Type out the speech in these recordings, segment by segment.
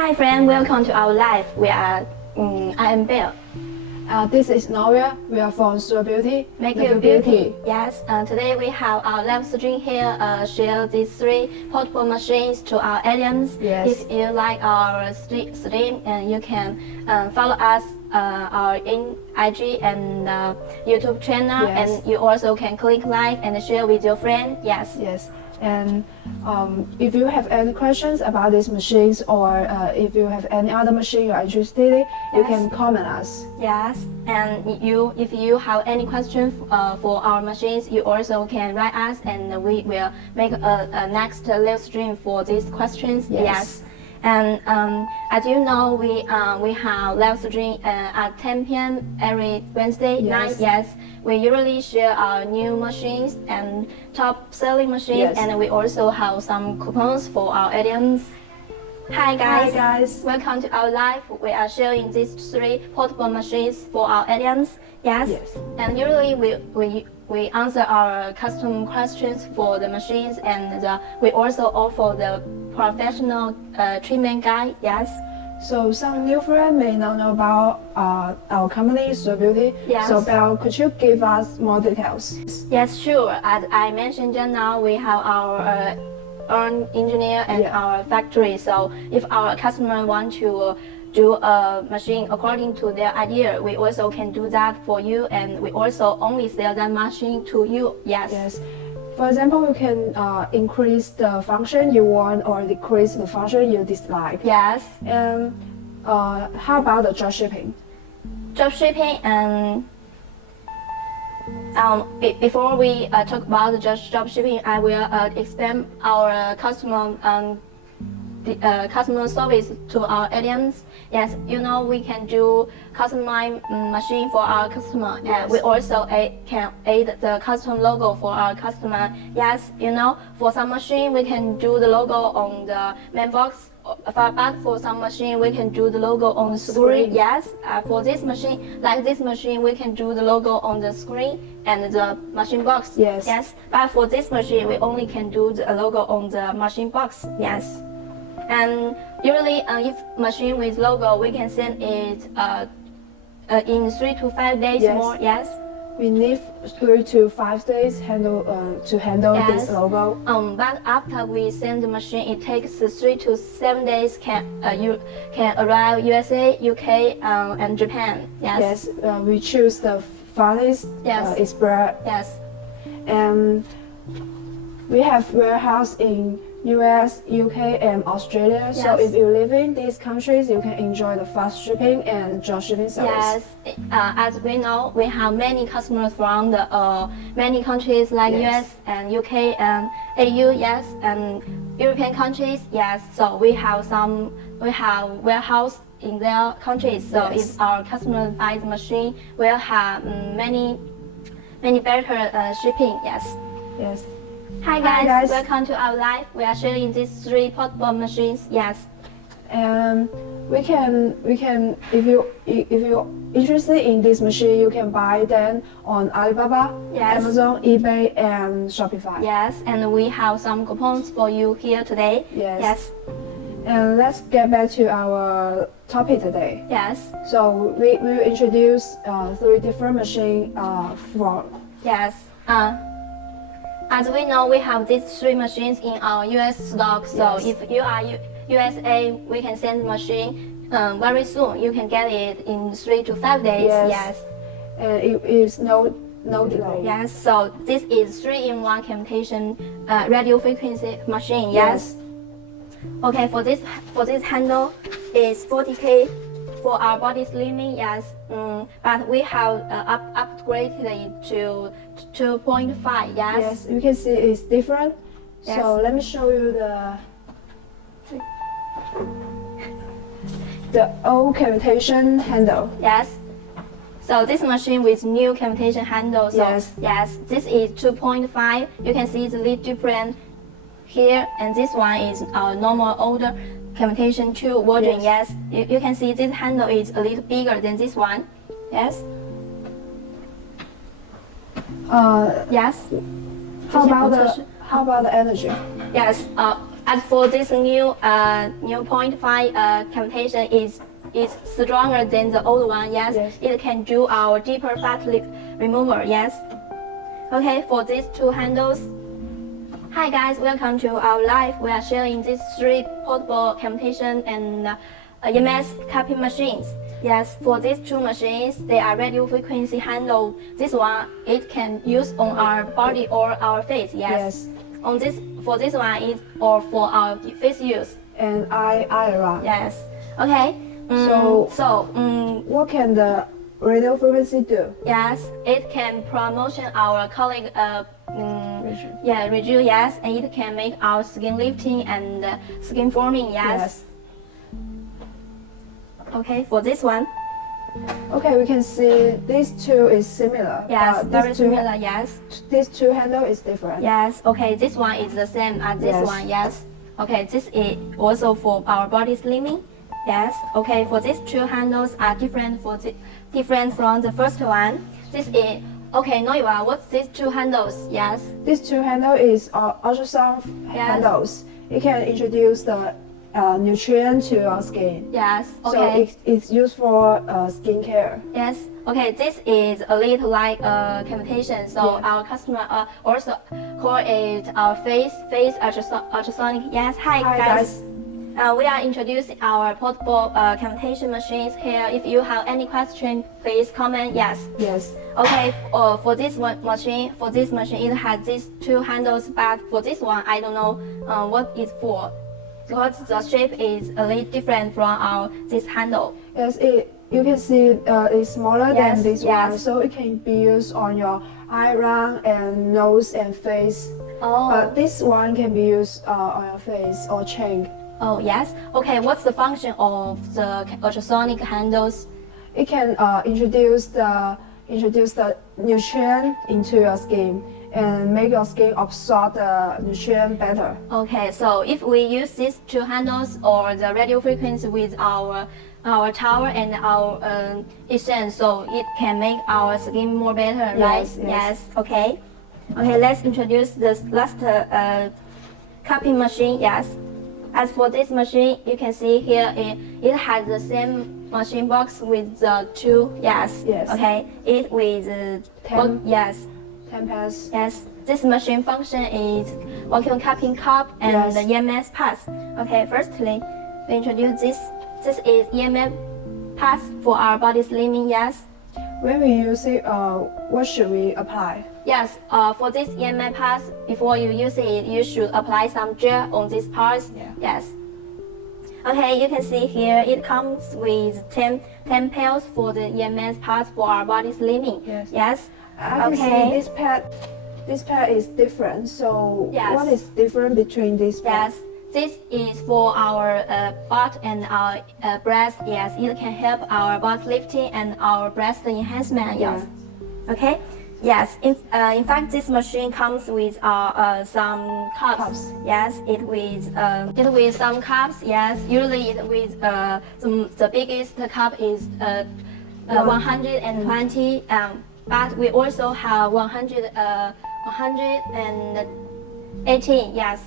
Hi friend, welcome to our live. I am Bill. This is Noria. We are from Suerbeaty. Make you beauty. Yes. Today we have our live stream here. Share these 3 portable machines to our audience. Yes. If you like our stream, you can follow us our in IG and YouTube channel, Yes. and you also can click like and share with your friend. Yes. Yes. And if you have any questions about these machines, or if you have any other machine you are interested in, you Yes. can comment us. Yes, and if you have any questions for our machines, you also can write us, and we will make a next live stream for these questions. Yes. And as you know, we have live stream at 10 p.m. every Wednesday night. Yes, we usually share our new machines and top selling machines, Yes. and we also have some coupons for our audience. Hi guys. Hi guys. Welcome to our live. We are sharing these 3 portable machines for our audience. Yes. Yes. And usually we answer our custom questions for the machines, and we also offer the professional treatment guide. Yes. So some new friends may not know about our company, Suerbeaty. Yes. So Belle, could you give us more details? Yes, sure. As I mentioned just now, we have our own engineer and our factory. So if our customer want to do a machine according to their idea, we also can do that for you, and we also only sell that machine to you. Yes. Yes. For example, you can increase the function you want or decrease the function you dislike. Yes. And how about the drop shipping? Drop shipping and before we talk about the drop shipping, I will explain our customer service to our audience. Yes, you know, we can do customized machine for our customer, and we also can add the custom logo for our customer. Yes, you know, for some machine we can do the logo on the main box, but for some machine we can do the logo on the screen. Yes, for this machine, like this machine, we can do the logo on the screen and the machine box. Yes. Yes, but for this machine, we only can do the logo on the machine box. Yes. And usually, if machine with logo, we can send it in 3 to 5 days more. Yes. We need 3 to 5 days to handle this logo. But after we send the machine, it takes 3 to 7 days. You can arrive USA, UK, and Japan. Yes. Yes. We choose the farthest express. Yes. And we have warehouse in US, UK, and Australia. Yes. So if you live in these countries, you can enjoy the fast shipping and drop shipping service. Yes, as we know, we have many customers from the many countries like US and UK and AU. Yes, and European countries. Yes, so we have warehouse in their countries. So if our customer buys the machine, we'll have many better shipping. Yes. Yes. Hi guys, welcome to our live. We are sharing these 3 portable machines. Yes. And we can if you're interested in this machine, you can buy them on Alibaba, Amazon, eBay, and Shopify. Yes, and we have some coupons for you here today. Yes. And let's get back to our topic today. Yes. So we will introduce 3 different machines for. Yes. As we know, we have these 3 machines in our US stock. So if you are USA, we can send the machine very soon. You can get it in 3 to 5 days. Yes. And it is no delay. Yes. So this is 3-in-1 cavitation radio frequency machine. Yes. Okay. For this handle is 40K. For our body slimming, yes, but we have upgraded it to 2.5, Yes, you can see it's different. Yes. So let me show you the old cavitation handle. Yes. So this machine with new cavitation handle. So yes, this is 2.5. You can see it's a little different here, and this one is our normal older Cavitation 2 version. Yes, you can see this handle is a little bigger than this one. Yes. Yes. How about the energy? Yes. As for this new 0.5 cavitation is stronger than the old one. Yes, Yes. it can do our deeper fat removal. Yes. Okay, for these two handles. Hi guys, welcome to our live. We are sharing these 3 portable cavitation and EMS cupping machines. Yes, for these 2 machines, they are radio frequency handle. This one, it can use on our body or our face. Yes. For this one, is or for our face use. And eye around. Yes. Okay. What can the radio frequency do? Yes, it can promotion our colleague reduce, yes, and it can make our skin lifting and skin forming. Yes. Okay, for this one. Okay, we can see these 2 is similar. Yes, but very similar. Yes. These 2 handle is different. Yes. Okay, this one is the same as this Yes. one. Yes. Okay, this is also for our body slimming. Yes. Okay, for these 2 handles are different from the first one. This is okay. Noiva, what's these 2 handles? Yes. These 2 handle is ultrasound handles. It can introduce the nutrient to your skin. Yes. So Okay. it's used for skincare. Yes. Okay. This is a little like cavitation. So Yeah. our customer also call it our face ultrasonic. Yes. Hi guys. We are introducing our portable cavitation machines here. If you have any question, please comment. Yes. Yes. Okay. For this machine, it has these 2 handles, but for this one, I don't know what it's for, because the shape is a little different from this handle. Yes, you can see it's smaller Yes, than this yes. one, so it can be used on your eye round and nose and face. Oh. But this one can be used on your face or chin. Oh yes. Okay. What's the function of the ultrasonic handles? It can introduce the nutrient into your skin and make your skin absorb the nutrient better. Okay. So if we use these 2 handles or the radio frequency with our tower and our essence, so it can make our skin more better, right? Yes, yes. Okay. Okay. Let's introduce the last cupping machine. Yes. As for this machine, you can see here it has the same machine box with the 2. Yes. Yes. Okay. It with 10. yes. 10 pairs. Yes. This machine function is vacuum cupping cup and Yes. the EMS pass. Okay. Firstly, we introduce this. This is EMS pass for our body slimming. Yes. When we use it, what should we apply? Yes, for this EMS pass, before you use it, you should apply some gel on these parts. Yeah. Yes. Okay, you can see here it comes with 10 pairs for the EMS pass for our body slimming. Yes. Yes. I can see this pad is different. So Yes. what is different between these pads? Yes. This is for our butt and our breast. Yes, it can help our butt lifting and our breast enhancement. Yes. Okay. Yes. In fact, this machine comes with some cups. Yes. It with some cups. Yes. Usually it with the biggest cup is 120. But we also have 118. Yes.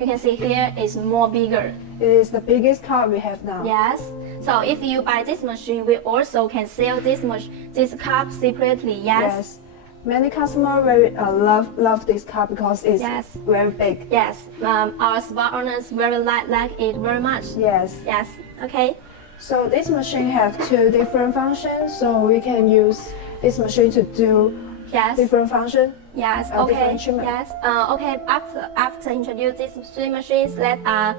You can see here is more bigger. It is the biggest cup we have now. Yes. So if you buy this machine, we also can sell this cup separately. Yes. Many customers very love this cup because it's Yes. very big. Yes. Our spa owners very like it very much. Yes. Yes. Okay. So this machine have 2 different functions. So we can use this machine to do Yes. different function. Yes. different Okay. treatment. Yes. Okay. After introduce these 3 machines, let us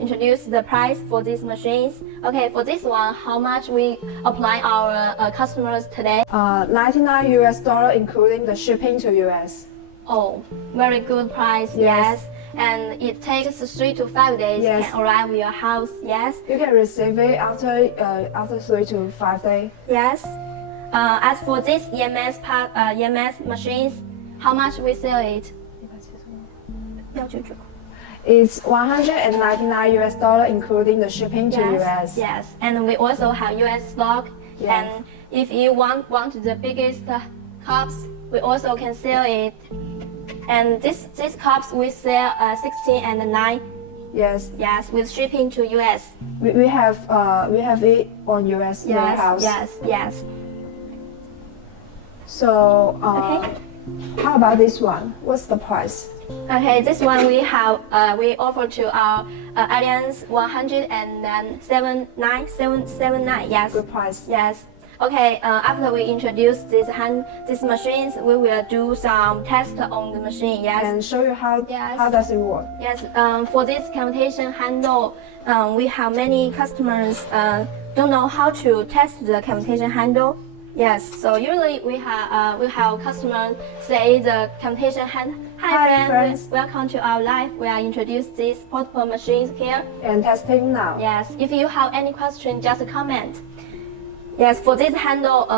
introduce the price for these machines. Okay. For this one, how much we apply our customers today? $99 including the shipping to US. Oh, very good price. Yes. Yes. And it takes 3 to 5 days Yes. can arrive your house. Yes. You can receive it after 3 to 5 days. Yes. As for this EMS machines, how much we sell it? It's $199 including the shipping to US. Yes. And we also have US stock. Yes. And if you want the biggest cups, we also can sell it And these cups we sell 16 and 9. Yes. Yes, with shipping to US. We have it on US warehouse. Yes. So Okay. how about this one? What's the price? Okay, this one we have we offer to our audience 107,979. Yes. Good price. Yes. Okay. After we introduce these machines, we will do some tests on the machine. Yes. And show you how does it work. Yes. For this cavitation handle, we have many customers don't know how to test the cavitation handle. Yes. So usually we have customers say the cavitation handle. Hi friends, welcome to our live. We are introduce these portable machines here. And testing now. Yes. If you have any question, just comment. Yes, for this handle,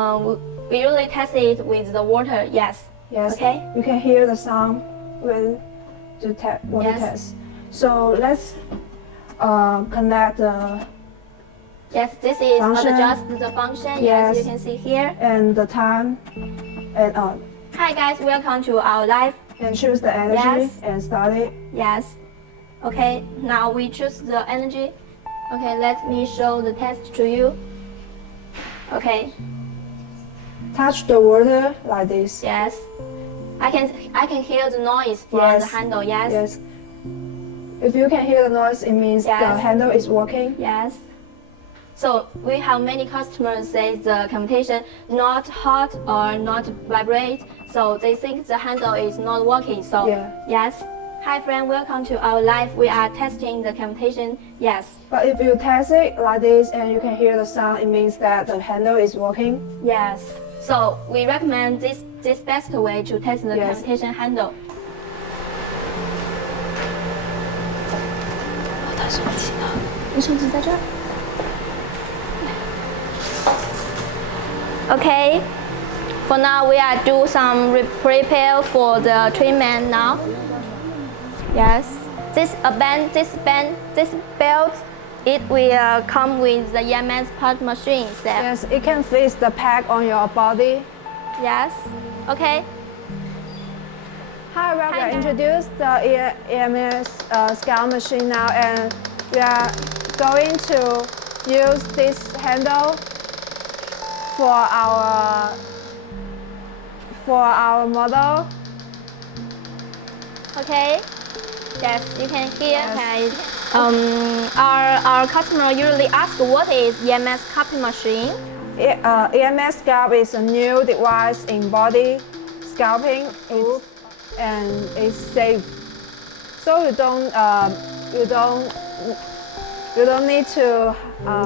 we usually test it with the water. Yes. Yes. Okay. You can hear the sound when you water test. So let's connect the. Yes, this is function. adjust the function. Yes. Yes, you can see here. And the time and on. Hi guys, welcome to our live. And choose the energy Yes. and start it. Yes. Okay, now we choose the energy. Okay, let me show the test to you. Okay. Touch the water like this. Yes. I can hear the noise from Yes. the handle. Yes. Yes. If you can hear the noise, it means the Yes. handle is working. Yes. So we have many customers say the cavitation not hot or not vibrate, so they think the handle is not working. So yes. Hi friend, welcome to our live. We are testing the cavitation. Yes. But if you test it like this and you can hear the sound, it means that the handle is working. Yes. So we recommend this best way to test the cavitation handle. 我的手机呢？你手机在这儿。 Okay. For now, we are do some prepare for the treatment now. Yes. This belt, it will come with the EMS part machine set. Yes, it can fit the pack on your body. Yes. Okay. Hi, we are going to introduce the EMS scalp machine now, and we are going to use this handle for our model. Okay. Yes, you can hear. Yes. Our customer usually ask what is EMS cupping machine. EMS scalp is a new device in body scalping, and it's safe. So you don't need to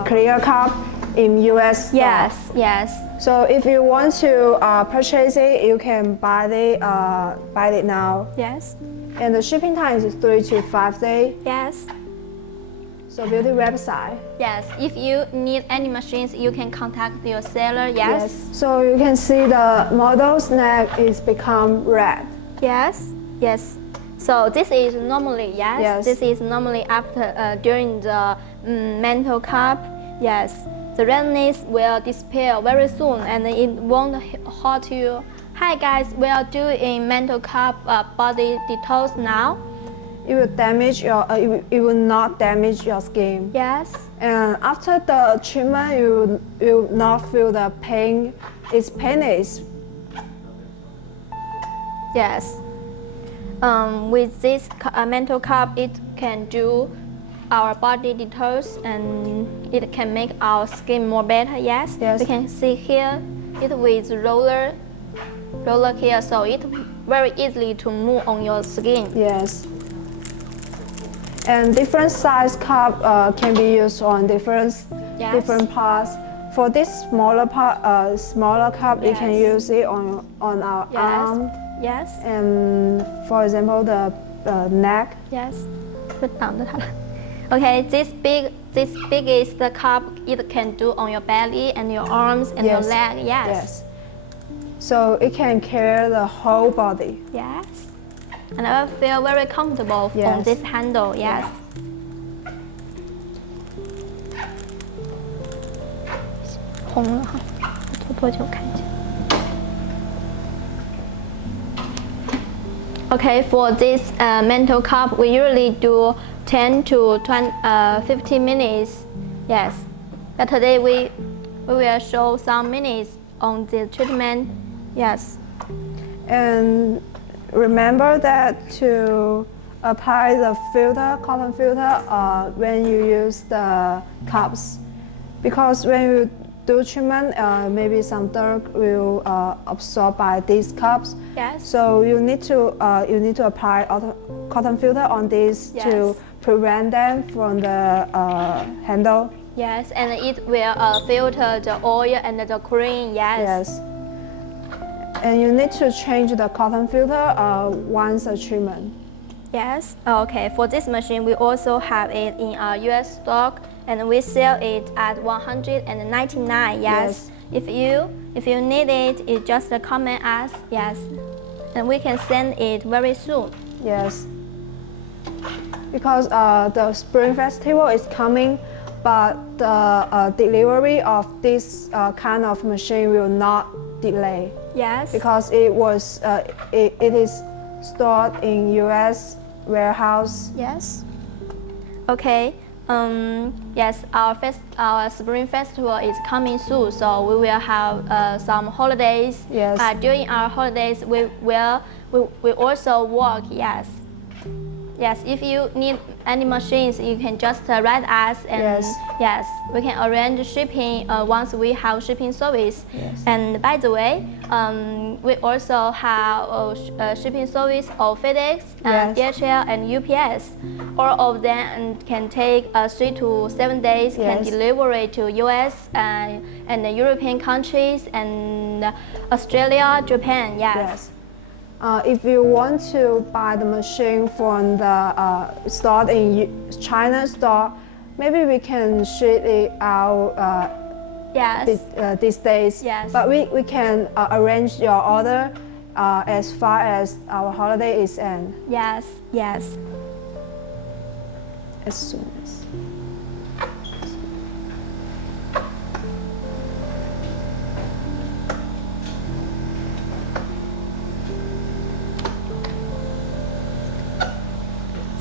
clear cup in US. Yes, yes. So if you want to purchase it, you can buy it now. Yes. And the shipping time is 3 to 5 days. Yes. So beauty website. Yes. If you need any machines, you can contact your seller. Yes. So you can see the model's neck is become red. Yes. Yes. So this is normally Yes. This is normally after during the mental cup. Yes. The redness will disappear very soon and it won't hurt you. Hi guys, we are doing mental cup body detox now. It will damage your. It will not damage your skin. Yes. And after the treatment, you will not feel the pain. It's painless. Yes. With this mental cup, it can do our body detox and it can make our skin more better. Yes. Yes. We can see here it with roller here, so it very easily to move on your skin. Yes. And different size cup can be used on different parts. For this smaller cup, you can use it on our arm. Yes. And for example, the neck. Yes. Okay, this biggest cup it can do on your belly and your arms and your leg. Yes. So it can carry the whole body. Yes. And I feel very comfortable on this handle. Yes. Okay, for this mental cup, we usually do 10 to 15 minutes. Yes, but today we will show some minutes on the treatment. Yes. And remember that to apply the filter, cotton filter, when you use the cups, because when you do treatment, maybe some dirt will absorb by these cups. Yes. So you need to apply cotton filter on these to prevent them from the handle. Yes, and it will filter the oil and the cream. Yes. Yes. And you need to change the cotton filter once a treatment. Yes. Okay. For this machine, we also have it in our US stock, and we sell it at $199. Yes. If you need it, you just comment us. Yes. And we can send it very soon. Yes. Because the Spring Festival is coming, but the delivery of this kind of machine will not delay. Yes. Because it is stored in US warehouse. Yes. Okay. Yes, our Spring Festival is coming soon, so we will have some holidays. Yes. During our holidays, we also work. Yes. Yes. If you need any machines, you can just write us, and yes, we can arrange shipping once we have shipping service. Yes. And by the way, we also have shipping service of FedEx, DHL, and UPS. All of them can take 3 to 7 days. Can deliver it to US and the European countries and Australia, Japan. Yes. If you want to buy the machine from the store in China store, maybe we can ship it out these days. Yes. But we can arrange your order as far as our holiday is end. Yes. Yes. As soon as.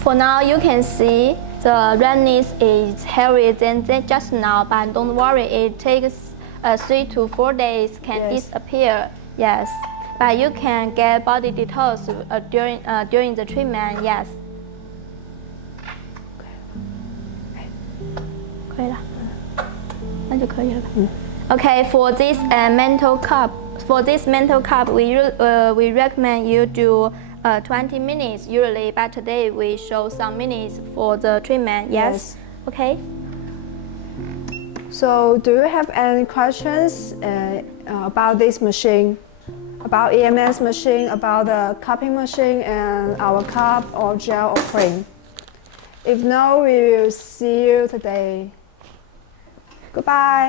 For now, you can see the redness is heavier than just now, but don't worry, it takes 3 to 4 days can disappear. Yes, but you can get body detox during the treatment. Yes. 可以了，那就可以了吧。Okay, for this mental cup, we recommend you do 20 minutes usually, but today we show some minutes for the treatment. Yes. Okay. So, do you have any questions about this machine, about EMS machine, about the cupping machine, and our cup or gel or cream? If no, we will see you today. Goodbye.